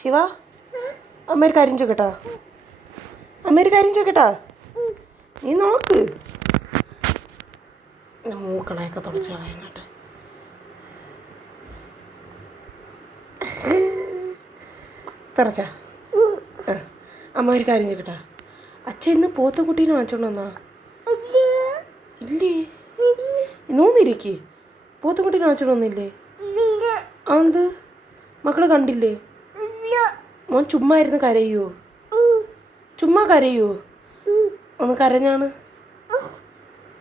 ശിവ, അമ്മ ഒരു കാര്യം ചോദിക്കട്ടാ? അമ്മ ഒരു കാര്യം ചോദിക്കട്ടാ? നീ നോക്ക്. മൂക്കളയൊക്കെ തുടച്ച് കളയങ്ങോട്ട്. തുറച്ചാ? അമ്മ ഒരു കാര്യം ചോദിക്കട്ടാ? അച്ഛൻ ഇന്ന് പോത്തുകുട്ടീനെ വാങ്ങിച്ചോണ്ട് വന്നാ? ഇല്ലേ? നോന്നിരിക്കേ. പോത്തുകുട്ടീനെ വാങ്ങിച്ചോണ്ട് വന്നില്ലേ? അത് മക്കള് കണ്ടില്ലേ? മോൻ ചുമ്മാ ഇരുന്ന് കരയോ? ചുമ്മാ കരയോ? ഒന്ന് കരഞ്ഞാണ്.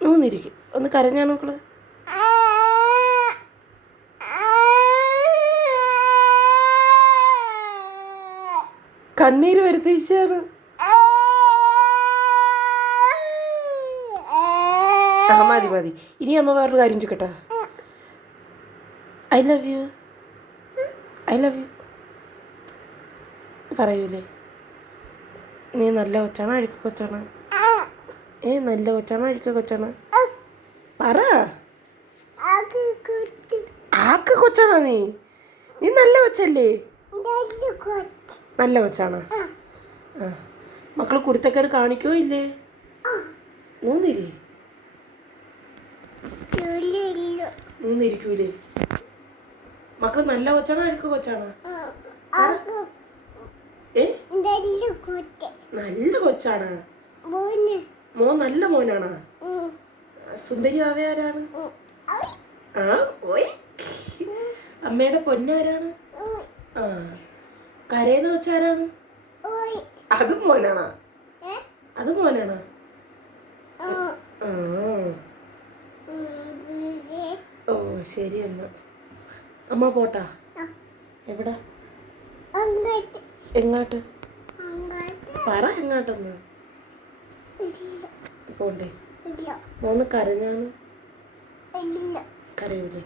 നോന്നിരിക്കും. ഒന്ന് കരഞ്ഞാണ് മക്കള്. കണ്ണീര് വരുത്തിച്ചാണ്. മതി മതി. ഇനി അമ്മ വേറൊരു കാര്യം ചോദിക്കട്ടെ? I love you. I love you പറയൂലേ? നീ നല്ല കൊച്ചാണ് അഴുക്ക കൊച്ചാണ്? നല്ല കൊച്ചാണ് അഴുക്ക കൊച്ചാണ്? പറ. ആക്ക കൊച്ചാണോ നീ? നീ നല്ല കൊച്ചല്ലേ? നല്ല കൊച്ചാണ്. മക്കള് കുരുത്തക്കേട് കാണിക്കോ ഇല്ലേ? മൂന്നിരി മൂന്നിരിക്കൂലേ? മക്കള് നല്ല കൊച്ചാണോ അഴുക്ക കൊച്ചാണ്? നല്ല കൊച്ചാണ്. മോൻ നല്ല മോനാണ്. സുന്ദരി ആവ ആരാണ്? അമ്മയുടെ പൊന്നാരാണ്? കരയെന്ന് വെച്ചാരാണ്? അത് മോനാണോ? അത് മോനാണോ? ഓ ശരി എന്നാ അമ്മ പോട്ടാ. എവിടെ? എങ്ങോട്ട്? പറ എങ്ങോട്ടെന്ന്. പോണ്ടേ? മോന്ന് കരഞ്ഞാണ്. കരയൂലേ?